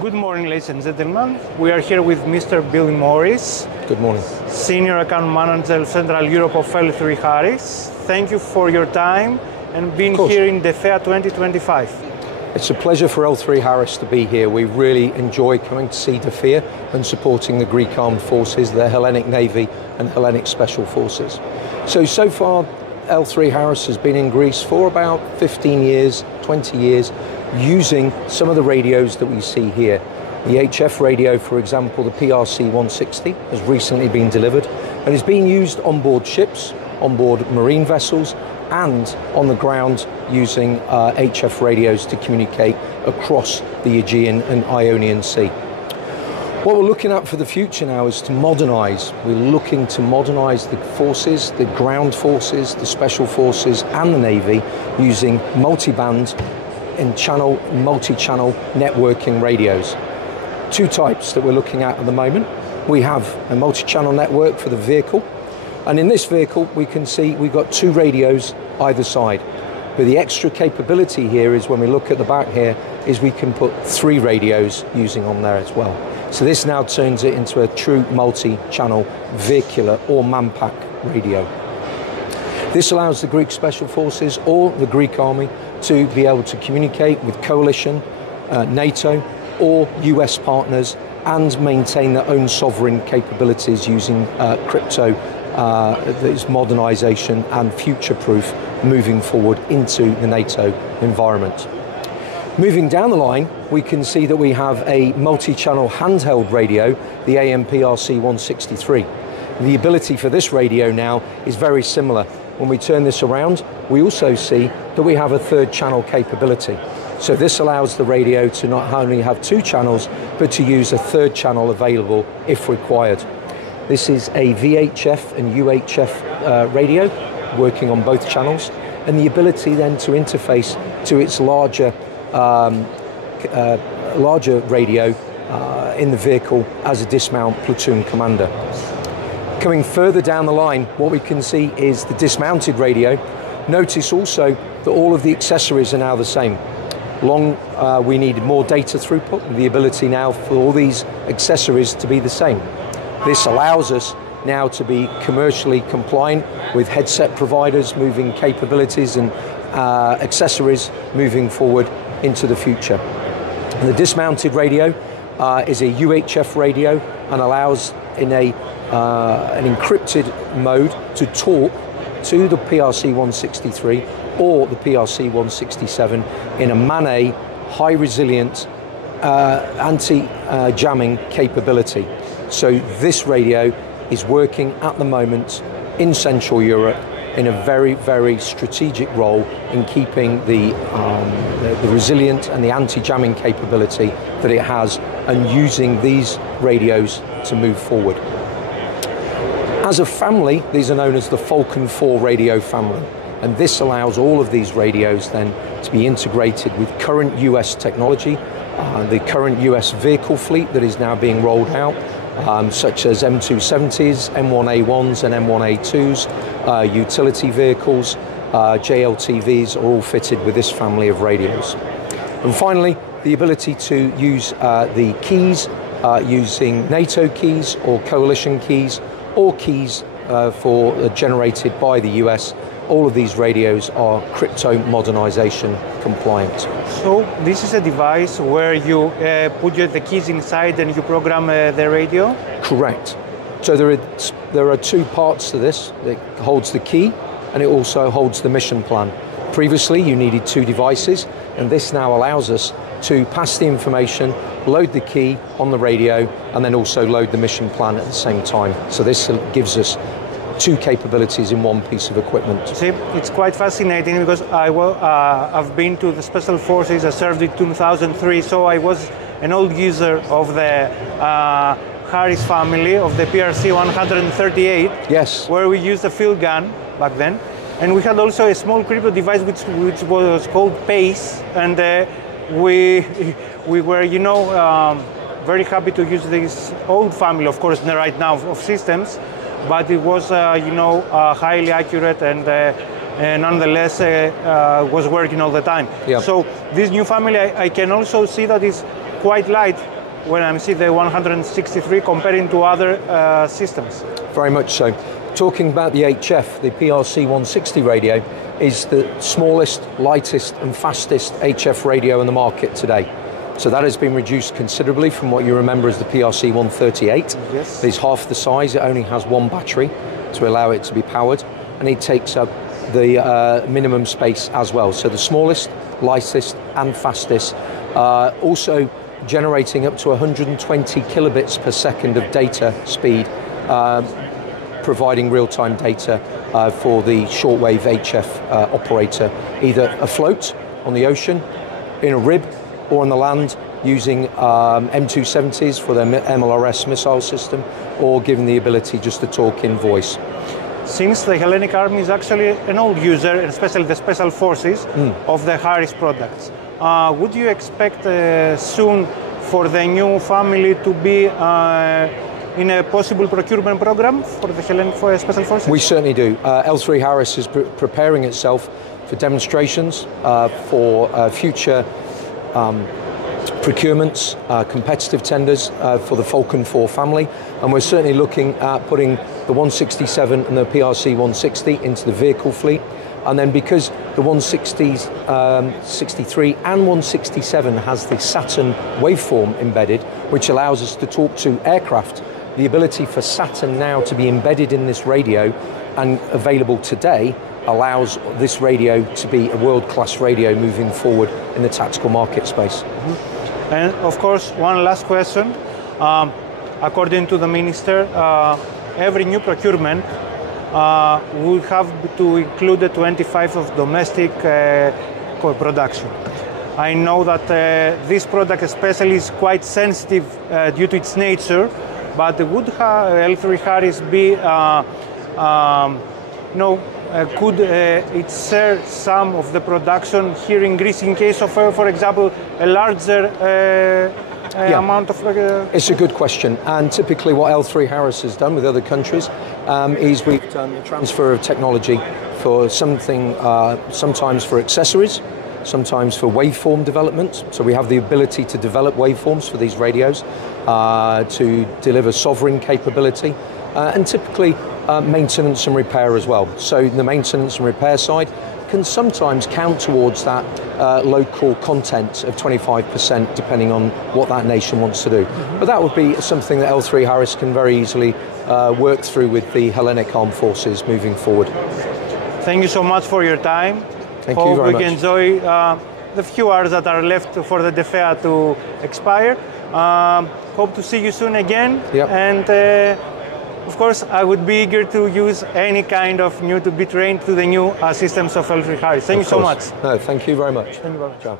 Good morning, ladies and gentlemen. We are here with Mr. Bill Morris. Good morning. Senior Account Manager of Central Europe of L3HARRIS. Thank you for your time and being here in DEFEA 2025. It's a pleasure for L3HARRIS to be here. We really enjoy coming to see DEFEA and supporting the Greek Armed Forces, the Hellenic Navy and Hellenic Special Forces. So far, L3HARRIS has been in Greece for about 15 years, 20 years, using some of the radios that we see here. The HF radio, for example, the PRC 160, has recently been delivered and is being used on board ships, on board marine vessels, and on the ground using HF radios to communicate across the Aegean and Ionian Sea. What we're looking at for the future now is to modernise. We're looking to modernise the forces, the ground forces, the special forces and the Navy using multi-band and multi-channel networking radios. Two types that we're looking at the moment. We have a multi-channel network for the vehicle, and in this vehicle we can see we've got two radios either side. But the extra capability here is when we look at the back here is we can put three radios using on there as well. So this now turns it into a true multi-channel vehicular or man-pack radio. This allows the Greek Special Forces or the Greek Army to be able to communicate with coalition, NATO or US partners and maintain their own sovereign capabilities using crypto, this modernisation and future-proof moving forward into the NATO environment. Moving down the line, we can see that we have a multi-channel handheld radio, the AMPRC 163. The ability for this radio now is very similar. When we turn this around, we also see that we have a third channel capability. So this allows the radio to not only have two channels, but to use a third channel available if required. This is a VHF and UHF radio working on both channels, and the ability then to interface to its larger radio in the vehicle as a dismount platoon commander. Coming further down the line, what we can see is the dismounted radio. Notice also that all of the accessories are now the same. We needed more data throughput, the ability now for all these accessories to be the same. This allows us now to be commercially compliant with headset providers, moving capabilities and accessories moving forward into the future. The dismounted radio is a UHF radio and allows in an encrypted mode to talk to the PRC 163 or the PRC 167 in a MANA high resilient anti-jamming capability. So this radio is working at the moment in Central Europe in a very, very strategic role in keeping the resilient and the anti-jamming capability that it has and using these radios to move forward. As a family, these are known as the Falcon IV radio family, and this allows all of these radios then to be integrated with current US technology, the current US vehicle fleet that is now being rolled out, such as M270s, M1A1s and M1A2s, utility vehicles, JLTVs are all fitted with this family of radios. And finally, the ability to use the keys using NATO keys or coalition keys or keys generated by the US. All of these radios are crypto modernization compliant. So this is a device where you put the keys inside and you program the radio? Correct. So there are two parts to this. It holds the key and it also holds the mission plan. Previously you needed two devices, and this now allows us to pass the information, load the key on the radio, and then also load the mission plan at the same time. So this gives us two capabilities in one piece of equipment. See, it's quite fascinating because I've been to the Special Forces. I served in 2003, so I was an old user of the Harris family, of the PRC 138. Yes. Where we used a field gun back then. And we had also a small crypto device which was called PACE, and we were, very happy to use this old family, of course, right now of systems, but it was, highly accurate and nonetheless was working all the time. Yeah. So this new family, I can also see that it's quite light when I see the 163 comparing to other systems. Very much so. Talking about the HF, the PRC 160 radio is the smallest, lightest and fastest HF radio in the market today. So that has been reduced considerably from what you remember as the PRC 138. Yes. It's half the size, it only has one battery to allow it to be powered, and it takes up the minimum space as well. So the smallest, lightest and fastest, also generating up to 120 kilobits per second of data speed, providing real-time data for the shortwave HF operator, either afloat on the ocean, in a RIB, or on the land using M270s for their MLRS missile system, or given the ability just to talk in voice. Since the Hellenic Army is actually an old user, especially the Special Forces, of the Harris products, would you expect soon for the new family to be in a possible procurement program for the Hellenic Special Forces? We certainly do. L3HARRIS is preparing itself for demonstrations, for future procurements, competitive tenders for the Falcon IV family, and we're certainly looking at putting the 167 and the PRC 160 into the vehicle fleet. And then because the 160s, 63 and 167 has the Saturn waveform embedded, which allows us to talk to aircraft, the ability for Saturn now to be embedded in this radio and available today allows this radio to be a world-class radio moving forward in the tactical market space. And of course, one last question. According to the Minister, every new procurement will have to include the 25 of domestic production. I know that this product especially is quite sensitive due to its nature, but would L3HARRIS be, could it share some of the production here in Greece in case of, for example, a larger amount of... It's a good question, and typically what L3HARRIS has done with other countries is we've done a transfer of technology for something, sometimes for accessories, sometimes for waveform development. So we have the ability to develop waveforms for these radios, to deliver sovereign capability, and typically maintenance and repair as well. So the maintenance and repair side can sometimes count towards that local content of 25% depending on what that nation wants to do. But that would be something that L3HARRIS can very easily work through with the Hellenic Armed Forces moving forward. Thank you so much for your time. Thank you very much. Hope we can enjoy the few hours that are left for the DEFEA to expire. Hope to see you soon again. Yep. And of course, I would be eager to use any kind of new, to be trained to the new systems of L3HARRIS. Thank you so much. No, thank you very much. Thank you very much. Ciao.